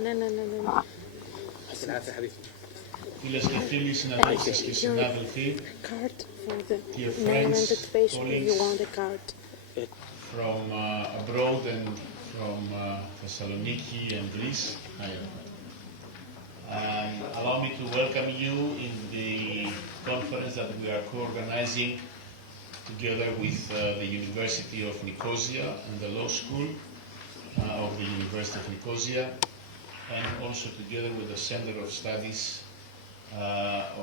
لا لا لا لا. Φίλες και φίλοι, συναδέλφες και συνάδελφοι, dear friends, colleagues from abroad and from Thessaloniki and Greece, allow me to welcome you in the conference that we are co-organizing together with the University of Nicosia and the Law School of the University of Nicosia, and also together with the Center of Studies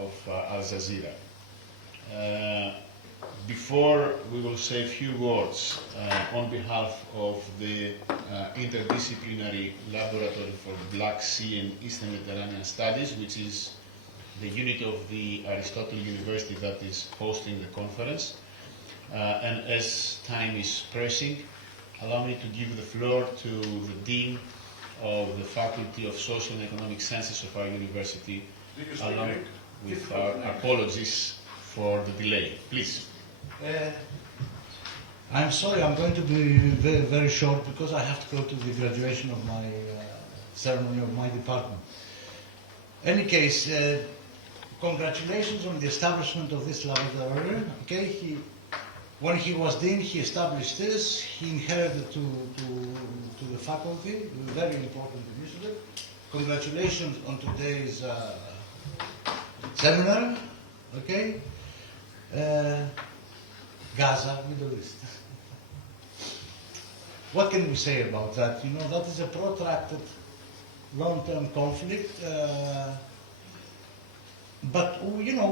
of Al Jazeera. Before we will say a few words on behalf of the Interdisciplinary Laboratory for Black Sea and Eastern Mediterranean Studies, which is the unit of the Aristotle University that is hosting the conference. And as time is pressing, allow me to give the floor to the Dean of the Faculty of Social and Economic Sciences of our university, along with our apologies for the delay. Please. I'm sorry, I'm going to be very, very short because I have to go to the graduation of my ceremony of my department. Any case, congratulations on the establishment of this laboratory. Okay, when he was dean, he established this. He inherited to the faculty, a very important initiative. Congratulations on today's seminar. Okay, Gaza, Middle East. What can we say about that? You know, that is a protracted, long-term conflict. But you know,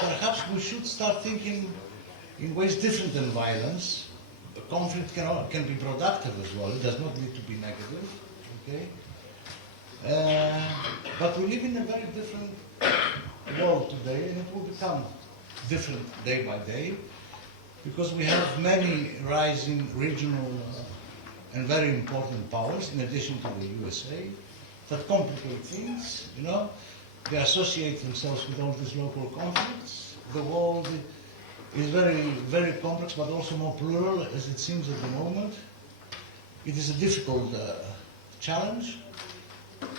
perhaps we should start thinking in ways different than violence. The conflict can be productive as well. It does not need to be negative. Okay. But we live in a very different world today, and it will become different day by day, because we have many rising regional and very important powers, in addition to the USA, that complicate things. You know, they associate themselves with all these local conflicts. The world is very, very complex, but also more plural, as it seems at the moment. It is a difficult challenge.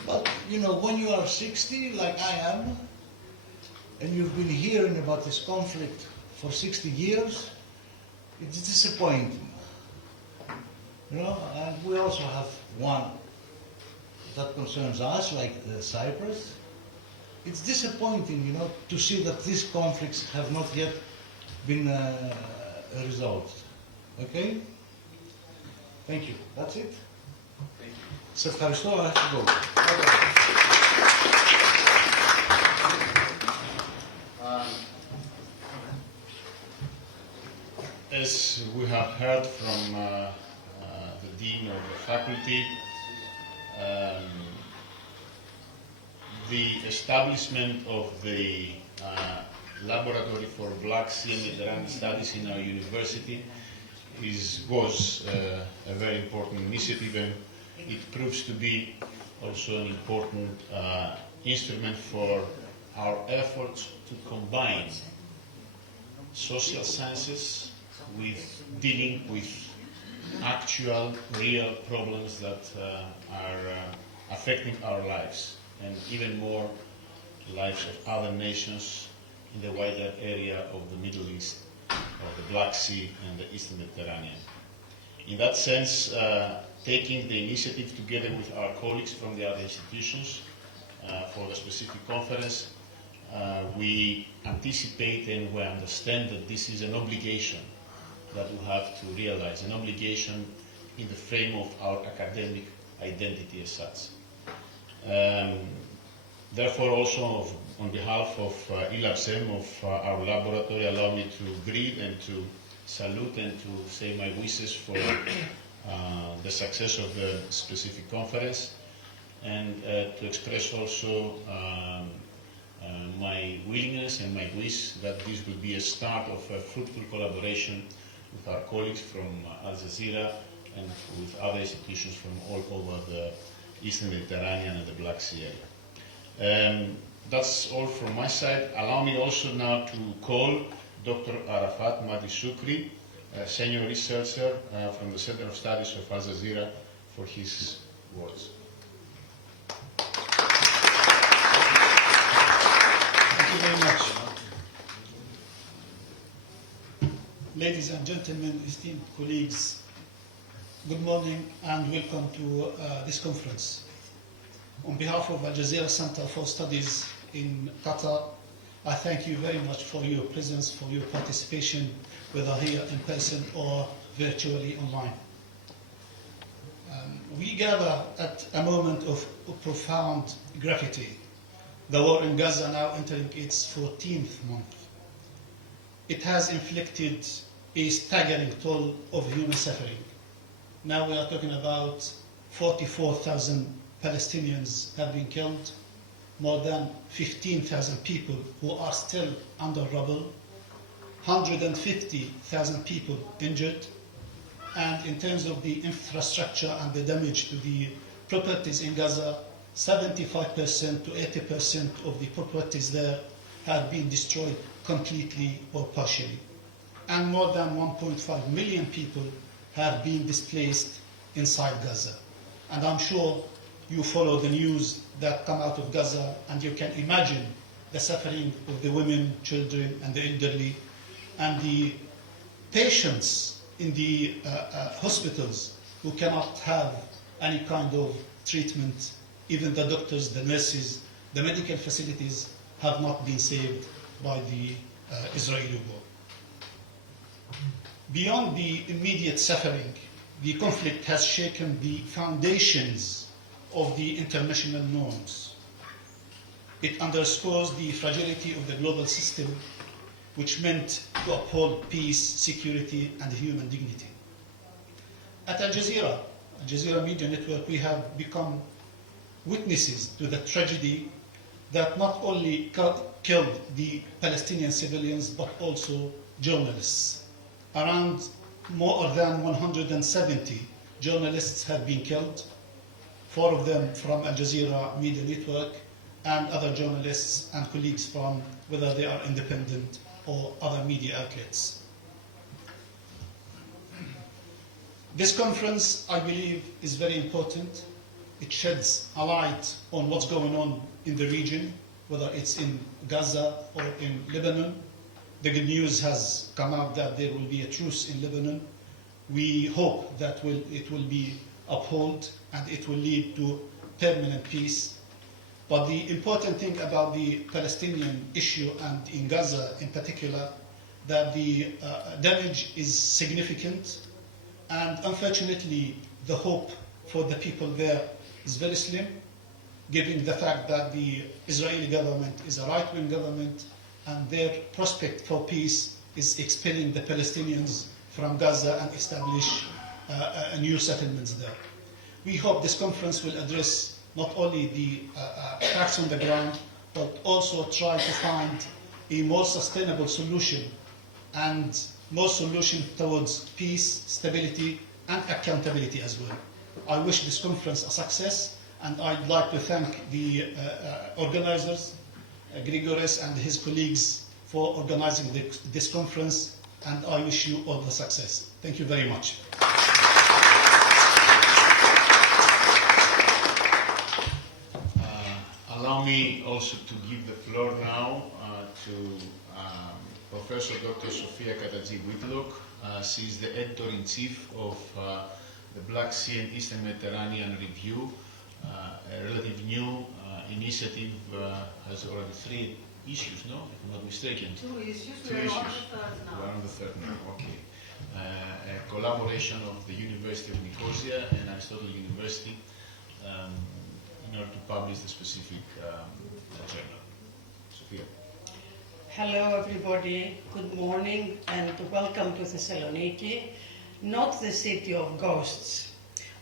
But, you know, when you are 60, like I am, and you've been hearing about this conflict for 60 years, it's disappointing. You know, and we also have one that concerns us, like Cyprus. It's disappointing, you know, to see that these conflicts have not yet been resolved. Okay? Thank you. That's it. Thank you. Σε ευχαριστώ, I have to go. As we have heard from the Dean of the Faculty, the establishment of the Laboratory for Black Sea and Mediterranean Studies in our university was a very important initiative, and it proves to be also an important instrument for our efforts to combine social sciences with dealing with actual, real problems that are affecting our lives, and even more lives of other nations in the wider area of the Middle East, of the Black Sea and the Eastern Mediterranean. In that sense, taking the initiative together with our colleagues from the other institutions for the specific conference, we anticipate and we understand that this is an obligation that we have to realize, an obligation in the frame of our academic identity as such. Therefore, also on behalf of ILABSEM, of our laboratory, allow me to greet and to salute and to say my wishes for the success of the specific conference, and to express also my willingness and my wish that this will be a start of a fruitful collaboration with our colleagues from Al Jazeera and with other institutions from all over the Eastern Mediterranean and the Black Sea area. That's all from my side. Allow me also now to call Dr. Arafat Mahdi Shukri, a senior researcher from the Center of Studies of Al Jazeera, for his words. you very much. Ladies and gentlemen, esteemed colleagues, good morning and welcome to this conference. On behalf of Al Jazeera Center for Studies in Qatar, I thank you very much for your presence, for your participation, whether here in person or virtually online. We gather at a moment of profound gravity. The war in Gaza now entering its 14th month. It has inflicted a staggering toll of human suffering. Now we are talking about 44,000 Palestinians have been killed, more than 15,000 people who are still under rubble, 150,000 people injured, and in terms of the infrastructure and the damage to the properties in Gaza, 75% to 80% of the properties there have been destroyed completely or partially. And more than 1.5 million people have been displaced inside Gaza. And I'm sure you follow the news that come out of Gaza, and you can imagine the suffering of the women, children, and the elderly, and the patients in the hospitals who cannot have any kind of treatment. Even the doctors, the nurses, the medical facilities have not been saved by the Israeli war. Beyond the immediate suffering, the conflict has shaken the foundations of the international norms. It underscores the fragility of the global system, which meant to uphold peace, security, and human dignity. At Al Jazeera Media Network, we have become witnesses to the tragedy that not only killed the Palestinian civilians, but also journalists. Around more than 170 journalists have been killed, 4 of them from Al Jazeera Media Network, and other journalists and colleagues from whether they are independent or other media outlets. This conference, I believe, is very important. It sheds a light on what's going on in the region, whether it's in Gaza or in Lebanon. The good news has come out that there will be a truce in Lebanon. We hope that it will be upheld and it will lead to permanent peace. But the important thing about the Palestinian issue, and in Gaza in particular, that the damage is significant, and unfortunately the hope for the people there is very slim, given the fact that the Israeli government is a right-wing government, and their prospect for peace is expelling the Palestinians from Gaza and establish new settlements there. We hope this conference will address not only the facts on the ground, but also try to find a more sustainable solution and more solution towards peace, stability, and accountability as well. I wish this conference a success, and I'd like to thank the organizers, Grigoris and his colleagues, for organizing this conference, and I wish you all the success. Thank you very much. Allow me also to give the floor now to Professor Dr. Sofia Kataji-Whitlock. She is the editor-in-chief of the Black Sea and Eastern Mediterranean Review, a relative new initiative, has already 3 issues, no? If I'm not mistaken. 2 issues. 2 We're issues. on the third now. We're on the third now, okay. A collaboration of the University of Nicosia and Aristotle University in order to publish the specific journal. Sophia. Hello everybody, good morning and welcome to Thessaloniki, not the city of ghosts.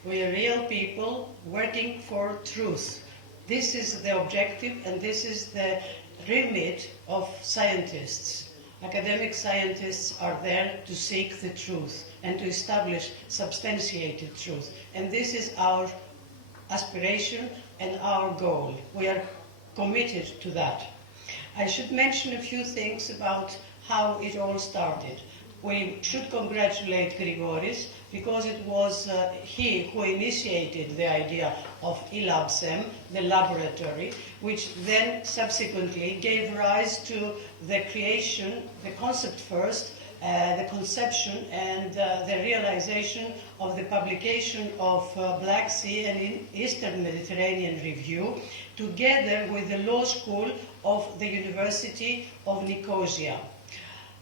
We are real people working for truth. This is the objective and this is the remit of scientists. Academic scientists are there to seek the truth and to establish substantiated truth. And this is our aspiration and our goal. We are committed to that. I should mention a few things about how it all started. we should congratulate Grigoris because it was he who initiated the idea of eLabSem, the laboratory, which then subsequently gave rise to the creation, the concept first, the conception and the realization of the publication of Black Sea and Eastern Mediterranean Review, together with the law school of the University of Nicosia.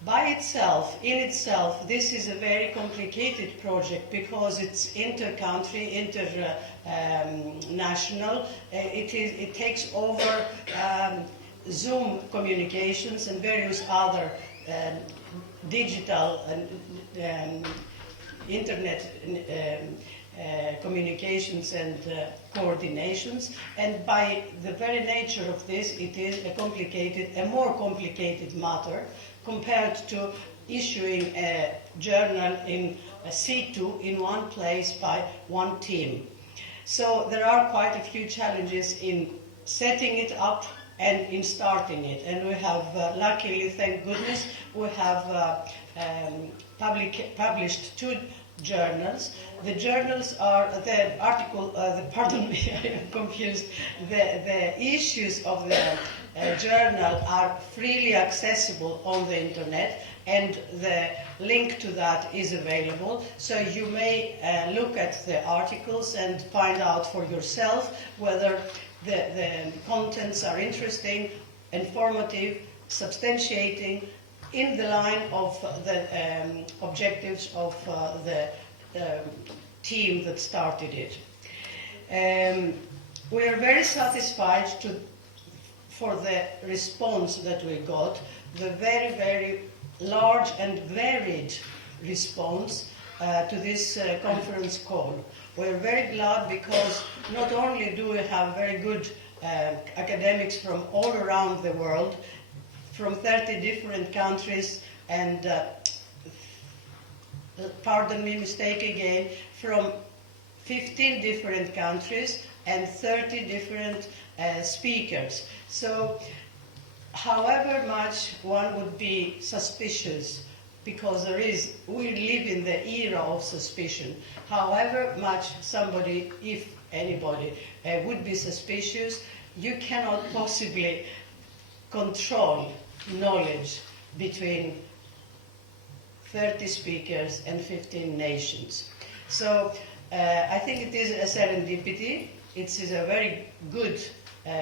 By itself, in itself, this is a very complicated project because it's inter-country, international. It takes over Zoom communications and various other digital and internet communications and coordinations, and by the very nature of this, it is a more complicated matter compared to issuing a journal in a situ in one place by one team. So there are quite a few challenges in setting it up and in starting it, and we have luckily, thank goodness, we have published 2 journals. The journals are the article. Pardon me, I am confused. The issues of the journal are freely accessible on the internet, and the link to that is available. So you may look at the articles and find out for yourself whether the contents are interesting, informative, substantiating, in the line of the objectives of the team that started it. We are very satisfied for the response that we got, the very, very large and varied response to this conference call. We're very glad because not only do we have very good academics from all around the world, from 30 different countries, and pardon me, mistake again, from 15 different countries and 30 different speakers. So however much one would be suspicious, because we live in the era of suspicion, however much somebody, if anybody, would be suspicious, you cannot possibly control knowledge between 30 speakers and 15 nations. So I think it is a serendipity. It is a very good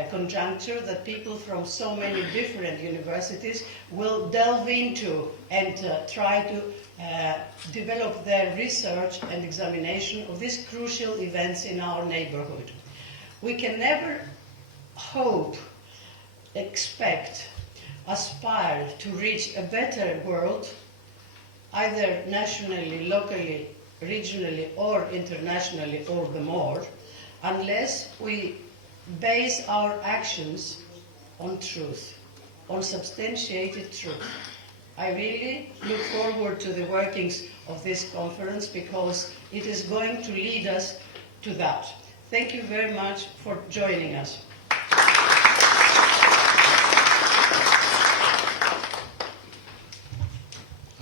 conjuncture that people from so many different universities will delve into and try to develop their research and examination of these crucial events in our neighborhood. We can never hope, expect, aspire to reach a better world, either nationally, locally, regionally, or internationally, or the more, unless we base our actions on truth, on substantiated truth. I really look forward to the workings of this conference because it is going to lead us to that. Thank you very much for joining us.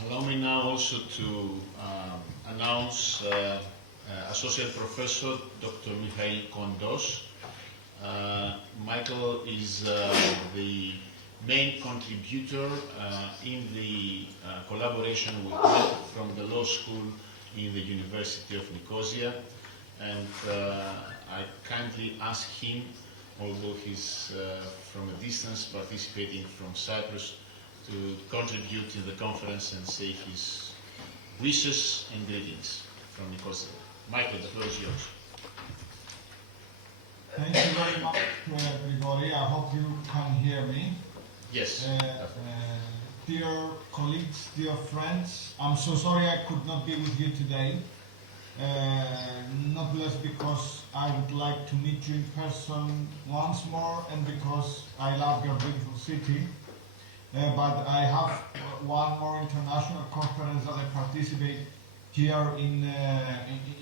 Allow me now also to announce Associate Professor Dr. Mikhail Kondos. Michael is the main contributor in the collaboration with help from the law school in the University of Nicosia, and I kindly ask him, although he's from a distance participating from Cyprus, to contribute in the conference and say his wishes and greetings from Nicosia. Michael, the floor is yours. Thank you very much, Grigori. I hope you can hear me. Yes. Dear colleagues, dear friends, I'm so sorry I could not be with you today. Not less because I would like to meet you in person once more and because I love your beautiful city. But I have one more international conference that I participate here in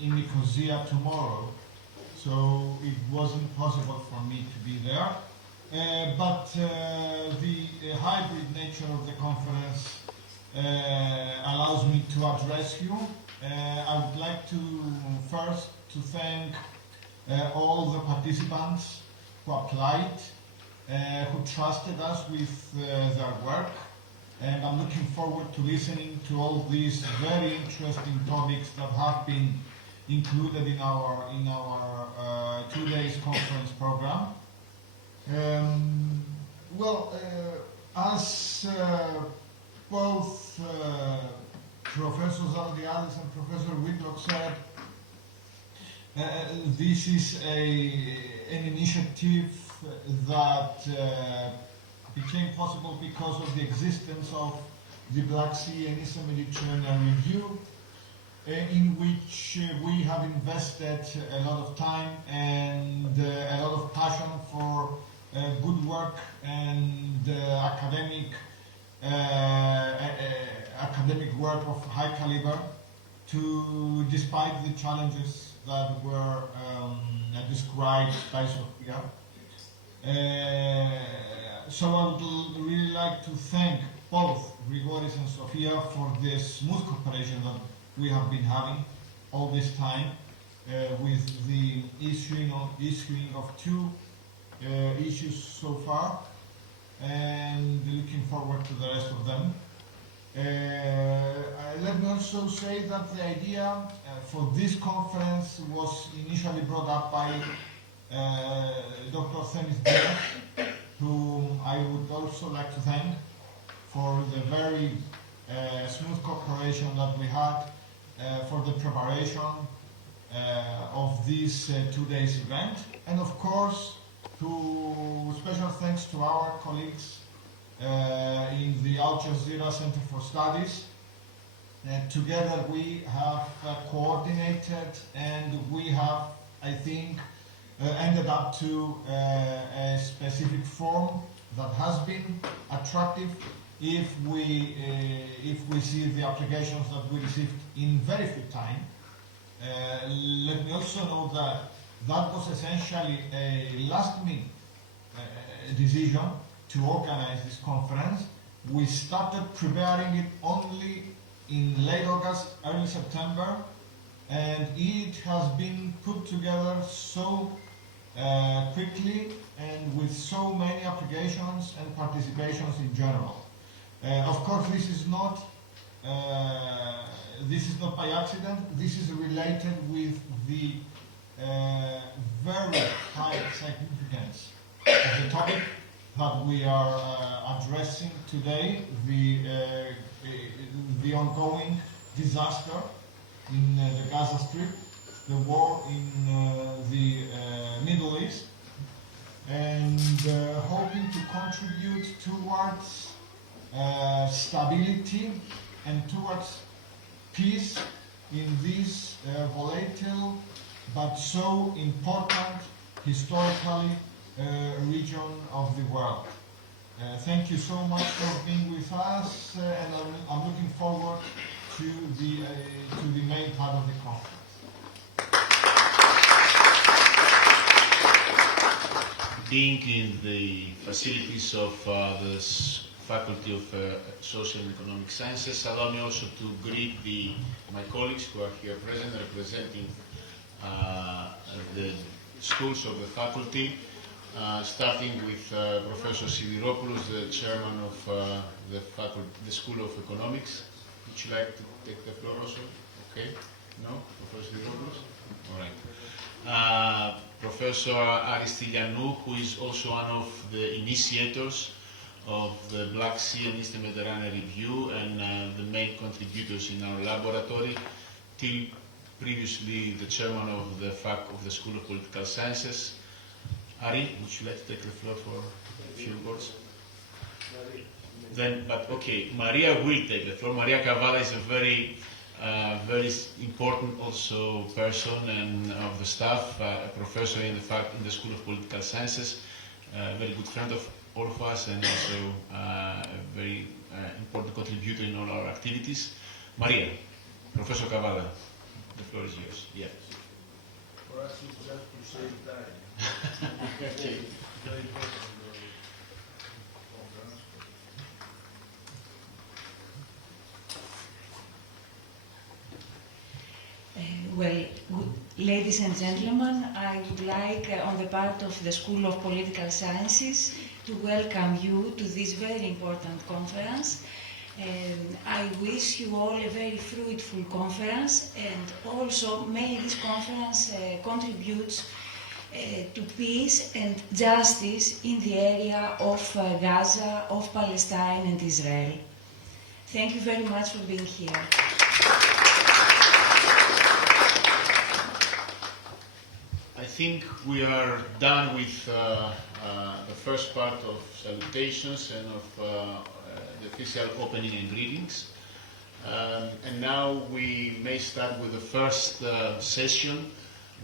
Nicosia tomorrow. So it wasn't possible for me to be there. But the hybrid nature of the conference allows me to address you. I would like to first to thank all the participants who applied, who trusted us with their work, and I'm looking forward to listening to all these very interesting topics that have been included in our 2 days conference program. As both Professor Zaldiadis and Professor Whitlock said, this is an initiative that became possible because of the existence of the Black Sea and Eastern Mediterranean Review, in which we have invested a lot of time and a lot of passion for good work and academic work of high caliber, despite the challenges that were described by Sophia. So I would really like to thank both Grigoris and Sophia for the smooth cooperation that we have been having all this time with the issuing of 2 issues so far, and looking forward to the rest of them. Let me also say that the idea for this conference was initially brought up by Dr. Themis Diaz, whom I would also like to thank for the very smooth cooperation that we had for the preparation of this 2 days event, and of course special thanks to our colleagues in the Al Jazeera Center for Studies. Together we have coordinated, and we have, I think, ended up to a specific form that has been attractive if we see the applications that we received in very few time. Let me also note that that was essentially a last-minute decision to organize this conference. We started preparing it only in late August, early September, and it has been put together so quickly and with so many applications and participations in general. Of course, this is not by accident. This is related with the very high significance of the topic that we are addressing today, the ongoing disaster in the Gaza Strip, the war in the Middle East, and hoping to contribute towards stability and towards peace in this volatile but so important historically region of the world. Thank you so much for being with us, and I'm looking forward to the main part of the conference. Being in the facilities of the Faculty of Social and Economic Sciences, allow me also to greet my colleagues who are here present, representing the schools of the faculty, starting with Professor Sidiropoulos, the chairman of the School of Economics. Would you like to take the floor also? Okay. No? Professor Sidiropoulos? All right. Professor Aristilianou, who is also one of the initiators of the Black Sea and Eastern Mediterranean Review and the main contributors in our laboratory, till previously the chairman of the School of Political Sciences. Ari, would you like to take the floor for a few words? Maria will take the floor. Maria Kavala is a very important also person and of the staff, a professor in the School of Political Sciences, a very good friend of all of us, and also a very important contributor in all our activities. Maria, Professor Kavala, the floor is yours. Yeah. For us, it's just to save time. Okay. Very important conference. Well, good, ladies and gentlemen, I would like, on the part of the School of Political Sciences, to welcome you to this very important conference. I wish you all a very fruitful conference, and also may this conference contributes to peace and justice in the area of Gaza, of Palestine and Israel. Thank you very much for being here. I think we are done with the first part of salutations and of the official opening and greetings. And now we may start with the first session,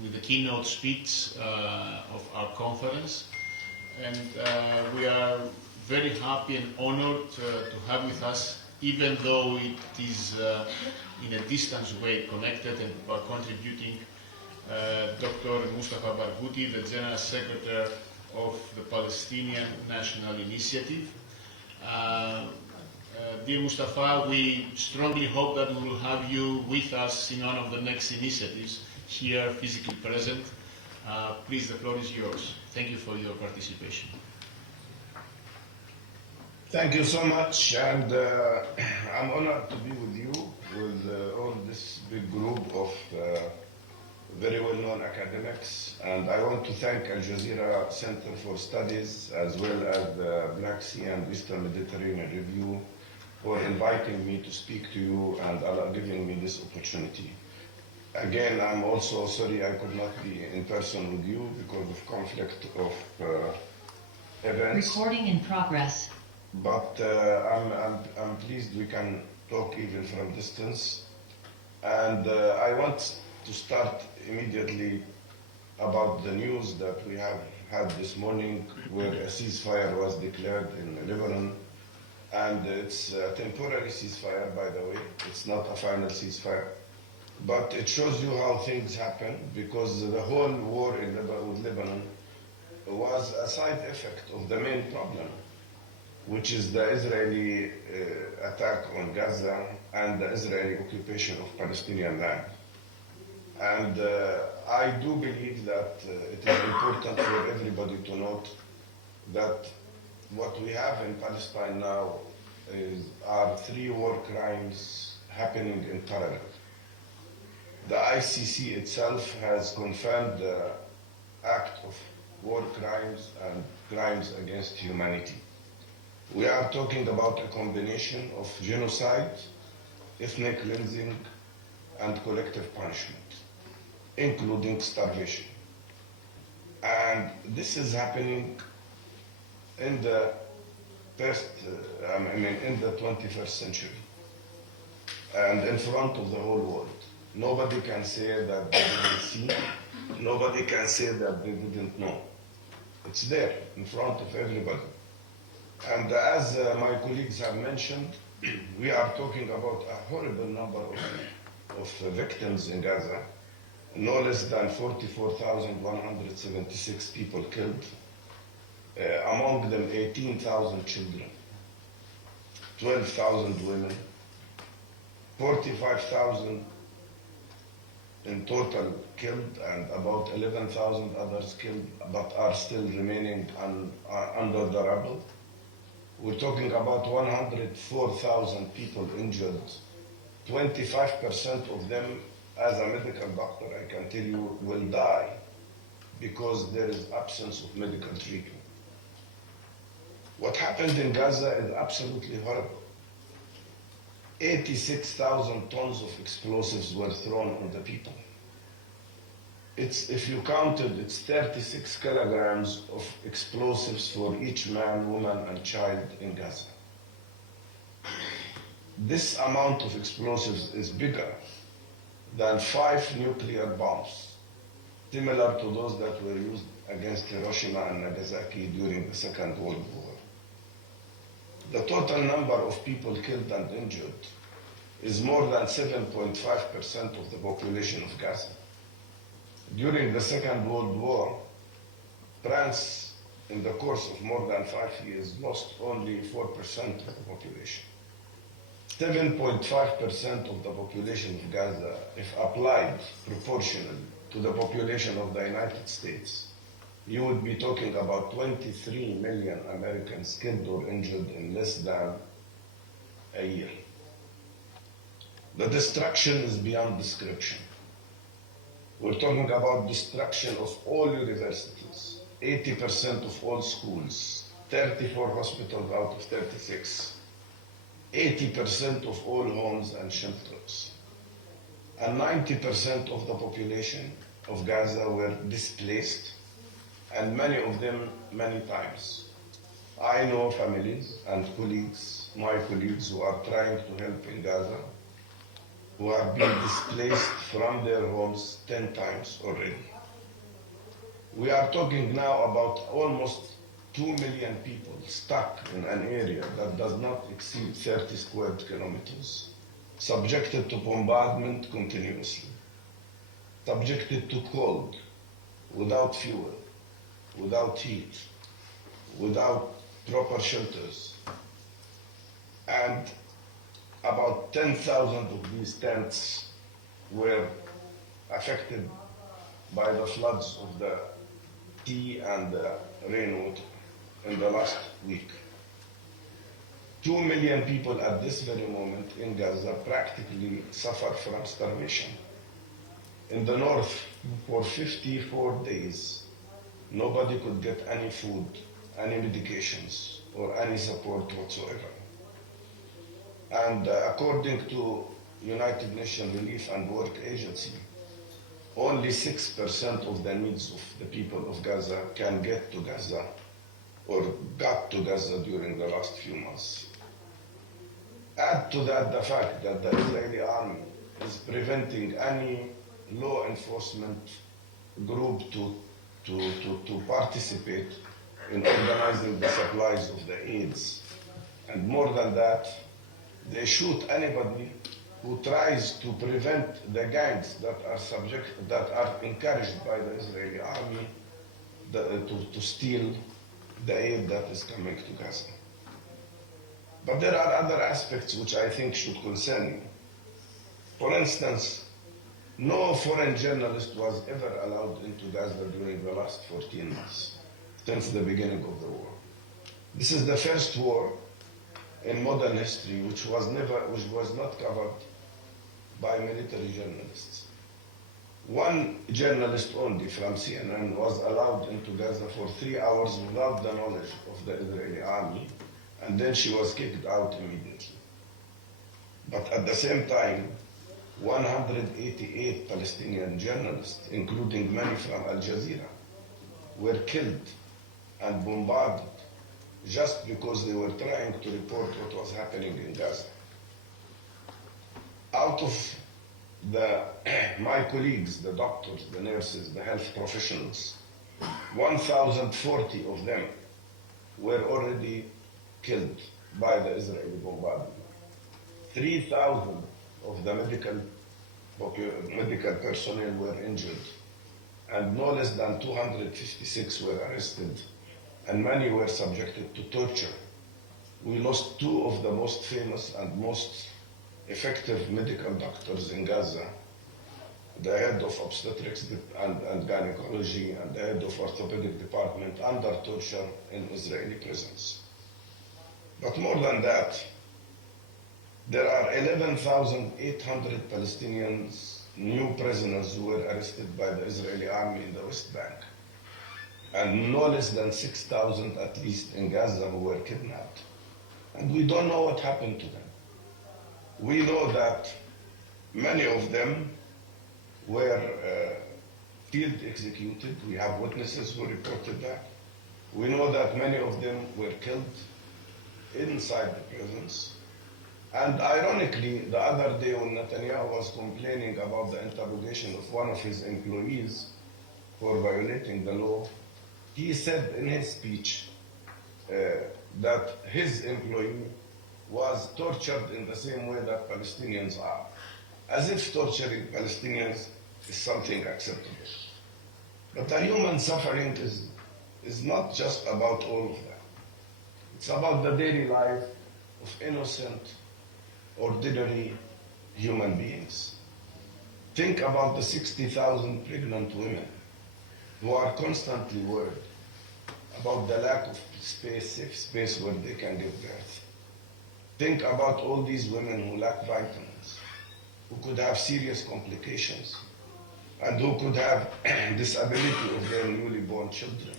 with the keynote speech of our conference. And we are very happy and honored to have with us, even though it is in a distance way connected and are contributing, Dr. Mustafa Barghouti, the General Secretary of the Palestinian National Initiative. Dear Mustafa, we strongly hope that we will have you with us in one of the next initiatives here, physically present. Please, the floor is yours. Thank you for your participation. Thank you so much, and I'm honored to be with you, with all this big group of very well-known academics, and I want to thank Al Jazeera Center for Studies, as well as the Black Sea and Eastern Mediterranean Review, for inviting me to speak to you and giving me this opportunity. Again, I'm also sorry I could not be in person with you because of conflict of events. Recording in progress. But I'm pleased we can talk even from distance. And I want to start immediately about the news that we have had this morning, where a ceasefire was declared in Lebanon. And it's a temporary ceasefire, by the way. It's not a final ceasefire. But it shows you how things happen, because the whole war in with Lebanon was a side effect of the main problem, which is the Israeli attack on Gaza and the Israeli occupation of Palestinian land. And I do believe that it is important for everybody to note that what we have in Palestine now are 3 war crimes happening in parallel. The ICC itself has confirmed the act of war crimes and crimes against humanity. We are talking about a combination of genocide, ethnic cleansing, and collective punishment, including starvation. And this is happening in the in the 21st century, and in front of the whole world. Nobody can say that they didn't see. Nobody can say that they didn't know. It's there in front of everybody. And as my colleagues have mentioned, we are talking about a horrible number of victims in Gaza. No less than 44,176 people killed, among them 18,000 children, 12,000 women, 45,000 in total killed, and about 11,000 others killed but are still remaining under the rubble. We're talking about 104,000 people injured. 25% of them, as a medical doctor, I can tell you, will die because there is absence of medical treatment. What happened in Gaza is absolutely horrible. 86,000 tons of explosives were thrown on the people. If you counted, it's 36 kilograms of explosives for each man, woman, and child in Gaza. This amount of explosives is bigger than 5 nuclear bombs, similar to those that were used against Hiroshima and Nagasaki during the Second World War. The total number of people killed and injured is more than 7.5% of the population of Gaza. During the Second World War, France, in the course of more than 5 years, lost only 4% of the population. 7.5% of the population of Gaza, if applied proportionally to the population of the United States, you would be talking about 23 million Americans killed or injured in less than a year. The destruction is beyond description. We're talking about destruction of all universities, 80% of all schools, 34 hospitals out of 36, 80% of all homes and shelters. And 90% of the population of Gaza were displaced, and many of them many times. I know families and colleagues, my colleagues who are trying to help in Gaza, who have been displaced from their homes 10 times already. We are talking now about almost 2 million people stuck in an area that does not exceed 30 square kilometers, subjected to bombardment continuously, subjected to cold, without fuel, without heat, without proper shelters. And about 10,000 of these tents were affected by the floods of the sea and the rainwater in the last week. 2 million people at this very moment in Gaza practically suffer from starvation. In the north, for 54 days, nobody could get any food, any medications, or any support whatsoever. And according to United Nations Relief and Work Agency, only 6% of the needs of the people of Gaza can get to Gaza or got to Gaza during the last few months. Add to that the fact that the Israeli army is preventing any law enforcement group to participate in organizing the supplies of the aids. And more than that, they shoot anybody who tries to prevent the gangs that are encouraged by the Israeli army to steal the aid that is coming to Gaza. But there are other aspects which I think should concern you. For instance, no foreign journalist was ever allowed into Gaza during the last 14 months, since the beginning of the war. This is the first war in modern history which was not covered by military journalists. One journalist only from CNN was allowed into Gaza for 3 hours without the knowledge of the Israeli army, and then she was kicked out immediately. But at the same time, 188 Palestinian journalists, including many from Al Jazeera, were killed and bombarded just because they were trying to report what was happening in Gaza. Out of my colleagues, the doctors, the nurses, the health professionals, 1,040 of them were already killed by the Israeli bombardment. 3,000 of the medical personnel were injured, and no less than 256 were arrested, and many were subjected to torture. We lost 2 of the most famous and most effective medical doctors in Gaza, the head of obstetrics and gynecology and the head of orthopedic department, under torture in Israeli prisons. But more than that, there are 11,800 Palestinians, new prisoners who were arrested by the Israeli army in the West Bank, and no less than 6,000 at least in Gaza who were kidnapped. And we don't know what happened to them. We know that many of them were field executed. We have witnesses who reported that. We know that many of them were killed inside the prisons. And ironically, the other day when Netanyahu was complaining about the interrogation of one of his employees for violating the law, he said in his speech that his employee was tortured in the same way that Palestinians are, as if torturing Palestinians is something acceptable. But the human suffering is not just about all of that. It's about the daily life of innocent, ordinary human beings. Think about the 60,000 pregnant women who are constantly worried about the lack of space, safe space where they can give birth. Think about all these women who lack vitamins, who could have serious complications, and who could have disability of their newly born children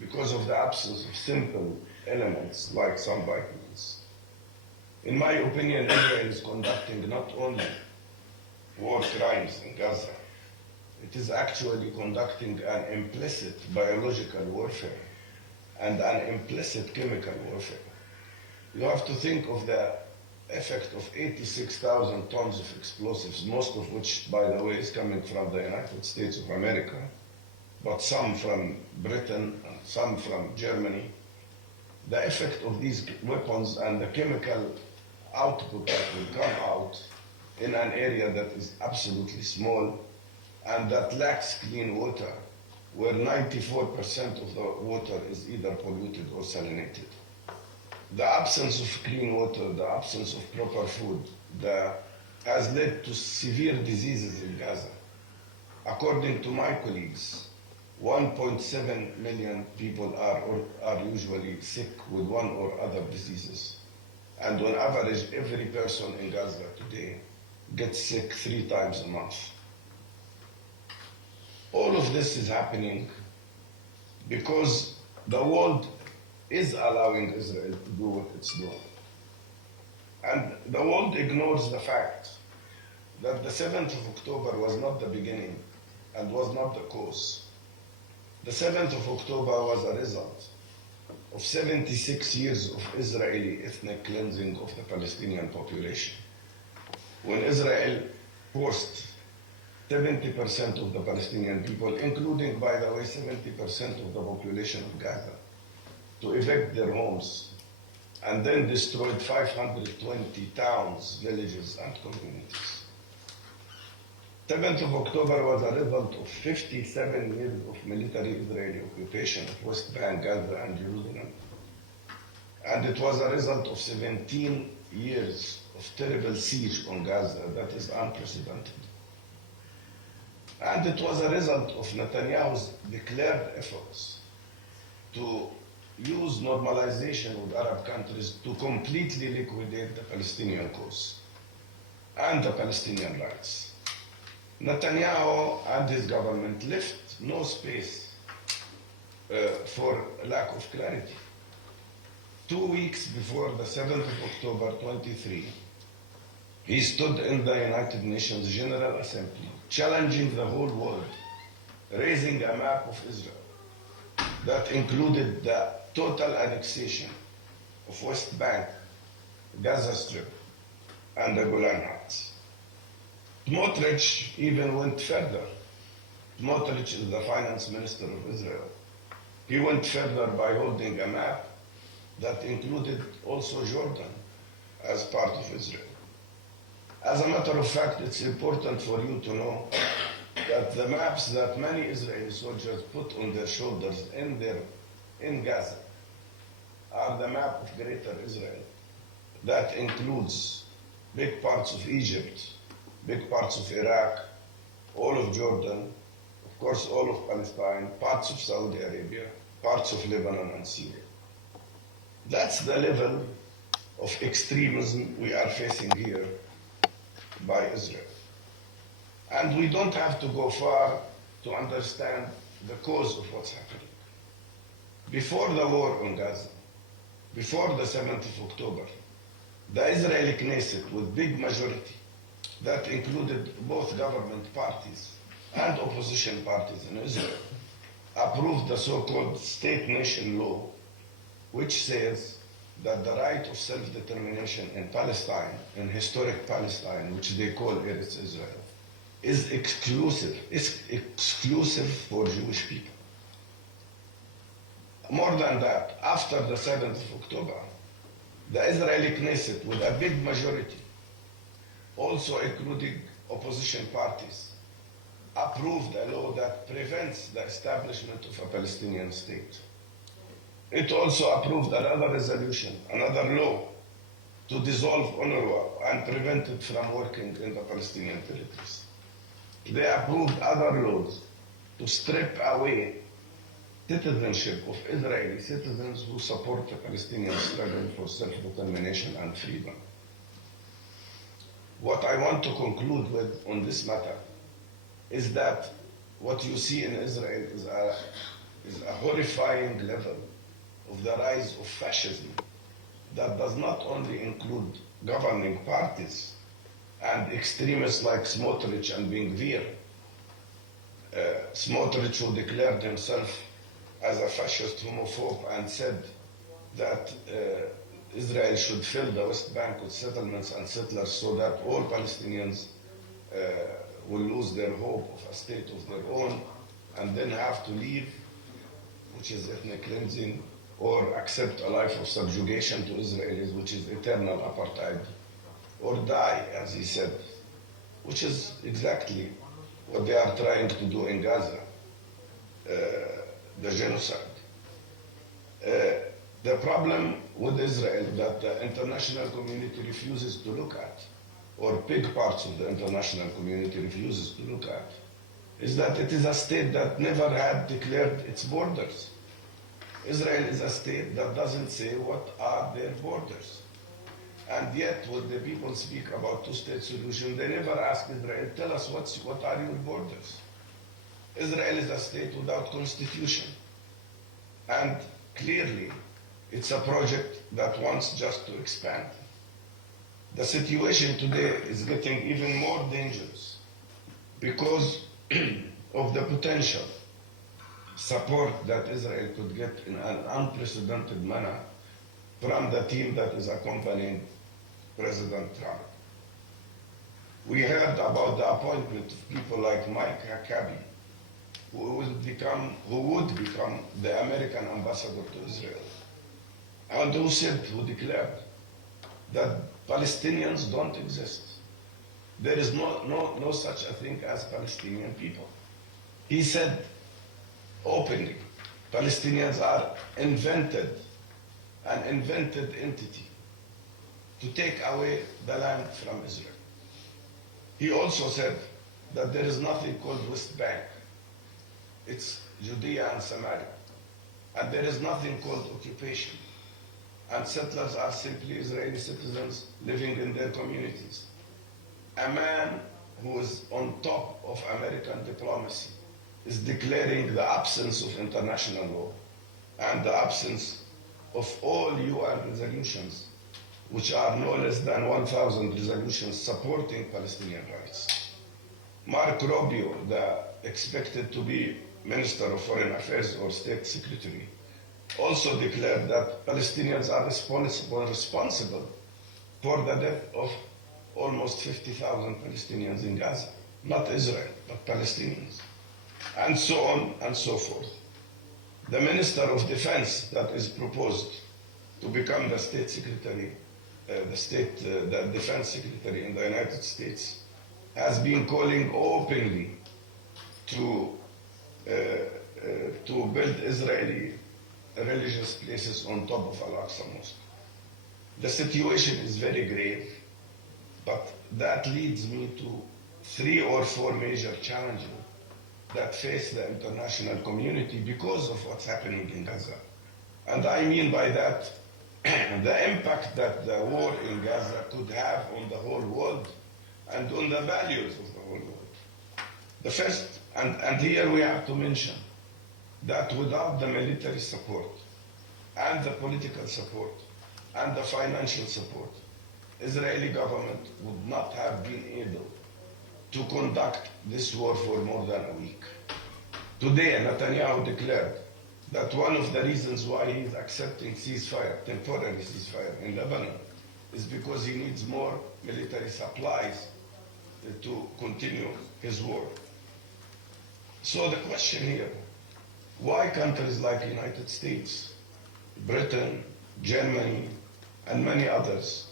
because of the absence of simple elements like some vitamins. In my opinion, Israel is conducting not only war crimes in Gaza, it is actually conducting an implicit biological warfare and an implicit chemical warfare. You have to think of the effect of 86,000 tons of explosives, most of which, by the way, is coming from the United States of America, but some from Britain and some from Germany. The effect of these weapons and the chemical output that will come out in an area that is absolutely small and that lacks clean water, where 94% of the water is either polluted or salinated. The absence of clean water, the absence of proper food, has led to severe diseases in Gaza. According to my colleagues, 1.7 million people are usually sick with one or other diseases. And on average, every person in Gaza today gets sick 3 times a month. All of this is happening because the world is allowing Israel to do what it's doing. And the world ignores the fact that the 7th of October was not the beginning and was not the cause. The 7th of October was a result of 76 years of Israeli ethnic cleansing of the Palestinian population. When Israel forced 70% of the Palestinian people, including, by the way, 70% of the population of Gaza, to evict their homes, and then destroyed 520 towns, villages, and communities. 7th of October was a result of 57 years of military Israeli occupation of West Bank, Gaza, and Jerusalem. And it was a result of 17 years of terrible siege on Gaza that is unprecedented. And it was a result of Netanyahu's declared efforts to use normalization with Arab countries to completely liquidate the Palestinian cause and the Palestinian rights. Netanyahu and his government left no space for lack of clarity. 2 weeks before the 7th of October 23, he stood in the United Nations General Assembly, challenging the whole world, raising a map of Israel that included the total annexation of West Bank, Gaza Strip, and the Golan Heights. Smotrich even went further. Smotrich is the finance minister of Israel. He went further by holding a map that included also Jordan as part of Israel. As a matter of fact, it's important for you to know that the maps that many Israeli soldiers put on their shoulders in Gaza are the map of Greater Israel. That includes big parts of Egypt, big parts of Iraq, all of Jordan, of course all of Palestine, parts of Saudi Arabia, parts of Lebanon and Syria. That's the level of extremism we are facing here by Israel. And we don't have to go far to understand the cause of what's happening. Before the war on Gaza, before the 7th of October, the Israeli Knesset with big majority that included both government parties and opposition parties in Israel approved the so-called state-nation law, which says that the right of self-determination in Palestine, in historic Palestine, which they call Eretz Israel, is exclusive for Jewish people. More than that, after the 7th of October, the Israeli Knesset, with a big majority, also including opposition parties, approved a law that prevents the establishment of a Palestinian state. It also approved another resolution, another law, to dissolve UNRWA and prevent it from working in the Palestinian territories. They approved other laws to strip away citizenship of Israeli citizens who support the Palestinian struggle for self-determination and freedom. What I want to conclude with on this matter is that what you see in Israel is a horrifying level of the rise of fascism that does not only include governing parties and extremists like Smotrich and Ben-Gvir. Smotrich, who declared himself as a fascist homophobe and said that Israel should fill the West Bank with settlements and settlers so that all Palestinians will lose their hope of a state of their own and then have to leave, which is ethnic cleansing, or accept a life of subjugation to Israelis, which is eternal apartheid, or die, as he said, which is exactly what they are trying to do in Gaza, the genocide. The problem with Israel that the international community refuses to look at, or big parts of the international community refuses to look at, is that it is a state that never had declared its borders. Israel is a state that doesn't say what are their borders. And yet, when the people speak about two-state solution, they never ask Israel, tell us what are your borders. Israel is a state without constitution. And clearly, it's a project that wants just to expand. The situation today is getting even more dangerous because of the potential support that Israel could get in an unprecedented manner from the team that is accompanying President Trump. We heard about the appointment of people like Mike Huckabee, who would become the American ambassador to Israel, and who declared that Palestinians don't exist. There is no such a thing as Palestinian people. He said openly, Palestinians are an invented entity to take away the land from Israel. He also said that there is nothing called West Bank. It's Judea and Samaria. And there is nothing called occupation. And settlers are simply Israeli citizens living in their communities. A man who is on top of American diplomacy is declaring the absence of international law and the absence of all UN resolutions, which are no less than 1,000 resolutions supporting Palestinian rights. Mark Rubio, the expected to be Minister of Foreign Affairs or State Secretary, also declared that Palestinians are responsible for the death of almost 50,000 Palestinians in Gaza. Not Israel, but Palestinians. And so on and so forth. The Minister of Defense that is proposed to become the State Secretary, the Defense Secretary in the United States, has been calling openly to build Israeli religious places on top of Al-Aqsa Mosque. The situation is very grave, but that leads me to 3 or 4 major challenges that face the international community because of what's happening in Gaza. And I mean by that, the impact that the war in Gaza could have on the whole world and on the values of the whole world. The first, and here we have to mention, that without the military support and the political support and the financial support, Israeli government would not have been able to conduct this war for more than a week. Today, Netanyahu declared that one of the reasons why he is accepting ceasefire, temporary ceasefire in Lebanon, is because he needs more military supplies to continue his war. So the question here, why countries like the United States, Britain, Germany, and many others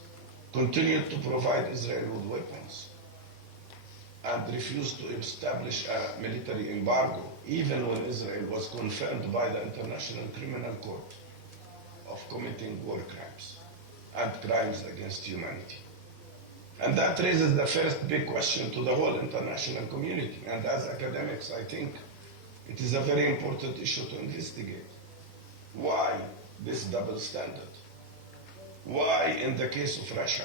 continue to provide Israel with weapons and refuse to establish a military embargo, even when Israel was confirmed by the International Criminal Court of committing war crimes? and crimes against humanity. And that raises the first big question to the whole international community. And as academics, I think it is a very important issue to investigate. Why this double standard? Why, in the case of Russia,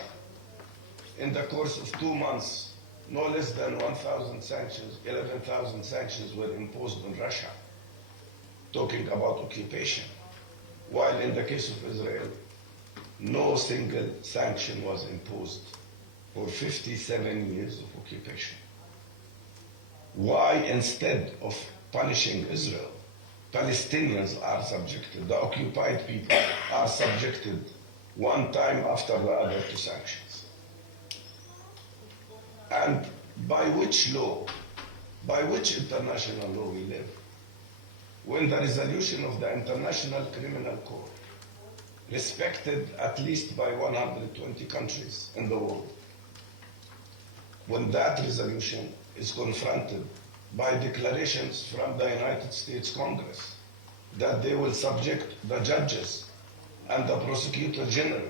in the course of 2 months, no less than 1,000 sanctions, 11,000 sanctions were imposed on Russia, talking about occupation, while in the case of Israel, no single sanction was imposed for 57 years of occupation. Why, instead of punishing Israel, Palestinians are subjected, the occupied people are subjected one time after the other to sanctions? And by which law, by which international law we live? When the resolution of the International Criminal Court, respected at least by 120 countries in the world, when that resolution is confronted by declarations from the United States Congress that they will subject the judges and the prosecutor general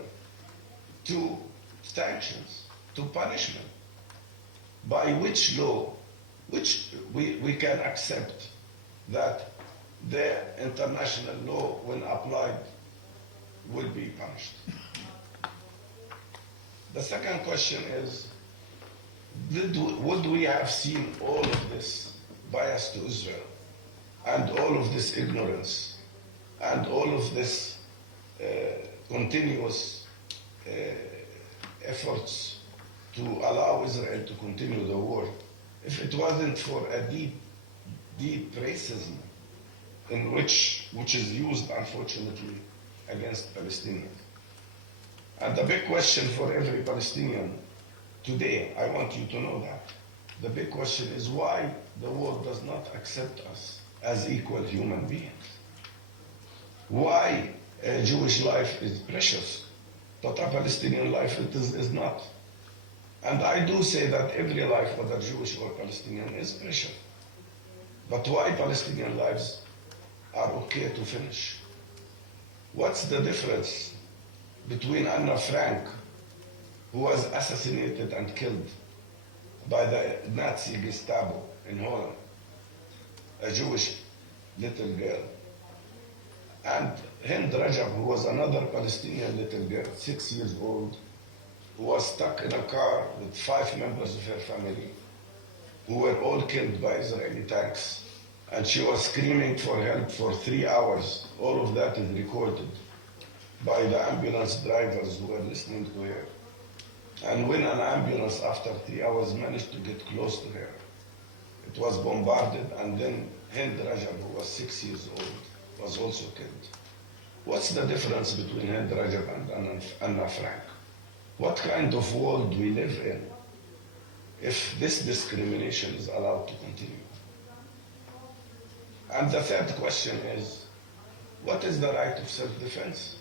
to sanctions, to punishment, by which law, which we can accept that the international law, when applied, will be punished? The second question is, would we have seen all of this bias to Israel and all of this ignorance and all of this continuous efforts to allow Israel to continue the war if it wasn't for a deep racism which is used, unfortunately, against Palestinians? And the big question for every Palestinian today, I want you to know that, the big question is why the world does not accept us as equal human beings. Why a Jewish life is precious, but a Palestinian life is not. And I do say that every life, whether Jewish or Palestinian, is precious. But why Palestinian lives are okay to finish? What's the difference between Anna Frank, who was assassinated and killed by the Nazi Gestapo in Holland, a Jewish little girl, and Hind Rajab, who was another Palestinian little girl, 6 years old, who was stuck in a car with 5 members of her family, who were all killed by Israeli tanks. And she was screaming for help for 3 hours. All of that is recorded by the ambulance drivers who were listening to her. And when an ambulance, after 3 hours, managed to get close to her, it was bombarded, and then Hind Rajab, who was 6 years old, was also killed. What's the difference between Hind Rajab and Anna Frank? What kind of world do we live in if this discrimination is allowed to continue? And the third question is, what is the right of self-defense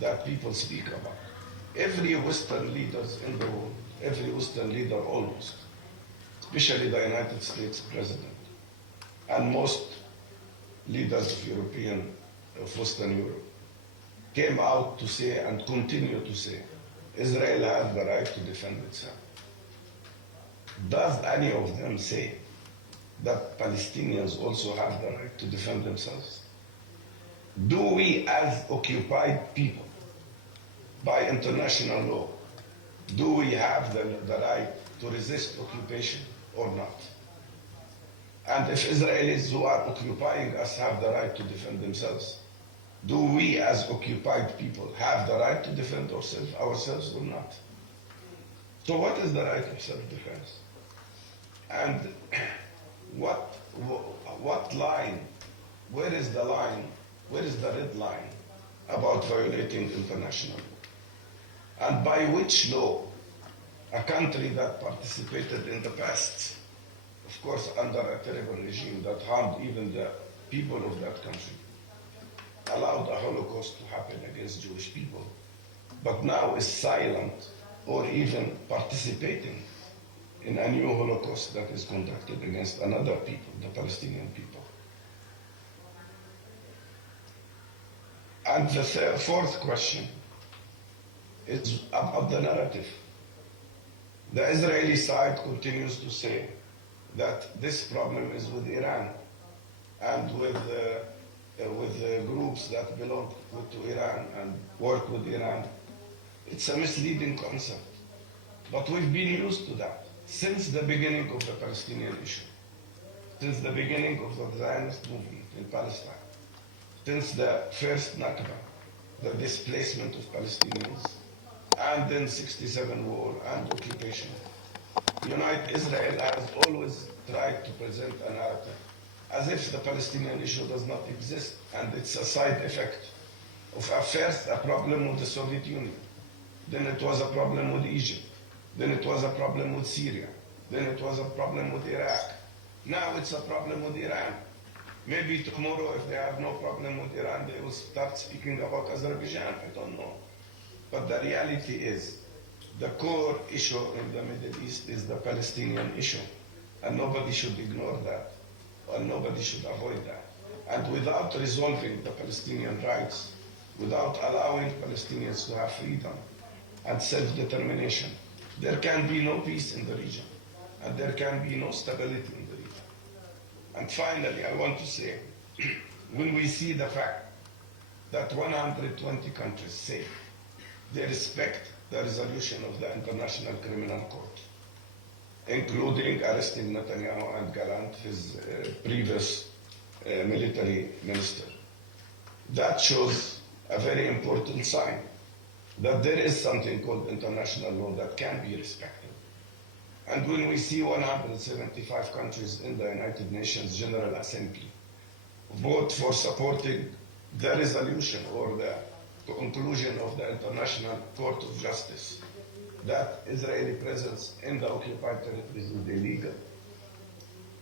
that people speak about? Every Western leaders in the world, every Western leader almost, especially the United States president, and most leaders of Western Europe, came out to say and continue to say, Israel has the right to defend itself. Does any of them say that Palestinians also have the right to defend themselves? Do we, as occupied people, by international law, do we have the right to resist occupation or not? And if Israelis who are occupying us have the right to defend themselves, do we as occupied people have the right to defend ourselves or not? So what is the right of self-defense? And what line, where is the line, where is the red line about violating international law? And by which law a country that participated in the past, of course under a terrible regime that harmed even the people of that country, allowed a Holocaust to happen against Jewish people, but now is silent or even participating in a new Holocaust that is conducted against another people, the Palestinian people? And the fourth question It's about the narrative. The Israeli side continues to say that this problem is with Iran and with groups that belong to Iran and work with Iran. It's a misleading concept. But we've been used to that since the beginning of the Palestinian issue, since the beginning of the Zionist movement in Palestine, since the first Nakba, the displacement of Palestinians, and then 67 war and occupation. Unite Israel has always tried to present a narrative as if the Palestinian issue does not exist, and it's a side effect of first a problem with the Soviet Union, then it was a problem with Egypt, then it was a problem with Syria, then it was a problem with Iraq. Now it's a problem with Iran. Maybe tomorrow, if they have no problem with Iran, they will start speaking about Azerbaijan. I don't know. But the reality is, the core issue in the Middle East is the Palestinian issue. And nobody should ignore that, or nobody should avoid that. And without resolving the Palestinian rights, without allowing Palestinians to have freedom and self-determination, there can be no peace in the region, and there can be no stability in the region. And finally, I want to say, when we see the fact that 120 countries say they respect the resolution of the International Criminal Court, including arresting Netanyahu and Gallant, his previous military minister, that shows a very important sign that there is something called international law that can be respected. And when we see 175 countries in the United Nations General Assembly vote for supporting the resolution or the conclusion of the International Court of Justice that Israeli presence in the occupied territories is illegal,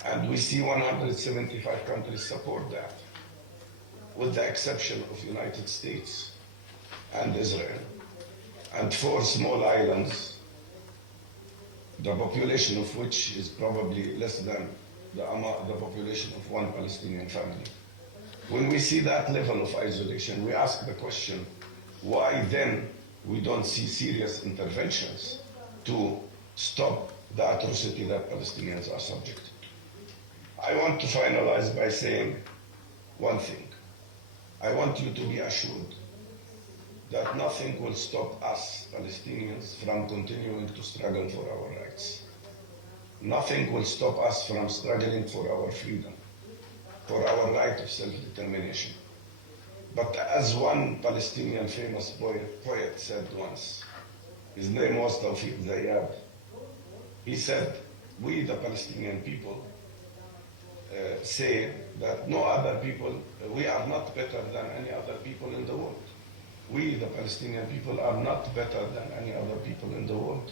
and we see 175 countries support that, with the exception of United States and Israel, and 4 small islands, the population of which is probably less than the population of one Palestinian family. When we see that level of isolation, we ask the question, why then we don't see serious interventions to stop the atrocity that Palestinians are subjected to? I want to finalize by saying one thing. I want you to be assured that nothing will stop us, Palestinians, from continuing to struggle for our rights. Nothing will stop us from struggling for our freedom, for our right of self-determination. But as one Palestinian famous poet said once, his name was Tawfiq Zayyad, he said, we the Palestinian people say that no other people, we are not better than any other people in the world. We, the Palestinian people, are not better than any other people in the world.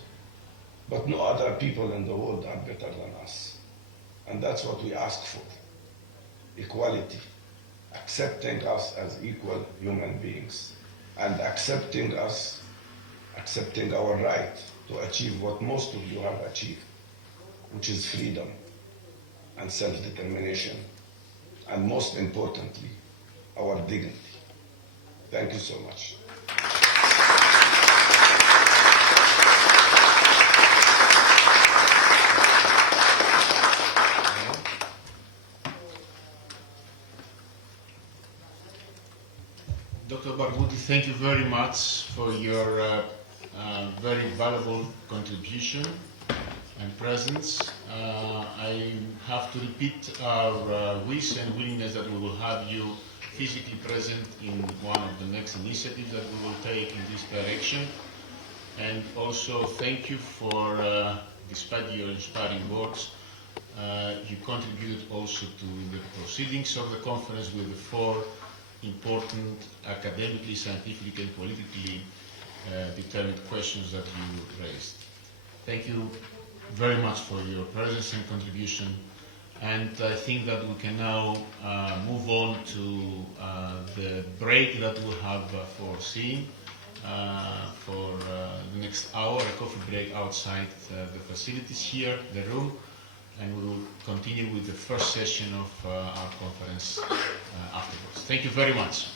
But no other people in the world are better than us. And that's what we ask for. Equality. Accepting us as equal human beings. And accepting our right to achieve what most of you have achieved, which is freedom and self-determination. And most importantly, our dignity. Thank you so much. Dr. Barghouti, thank you very much for your very valuable contribution and presence. I have to repeat our wish and willingness that we will have you physically present in one of the next initiatives that we will take in this direction. And also thank you for, despite your inspiring words, you contribute also to the proceedings of the conference with the 4 important academically, scientifically, and politically determined questions that you raised. Thank you very much for your presence and contribution. And I think that we can now move on to the break that we have foreseen for the next hour, a coffee break outside the facilities here, the room, and we will continue with the first session of our conference afterwards. Thank you very much.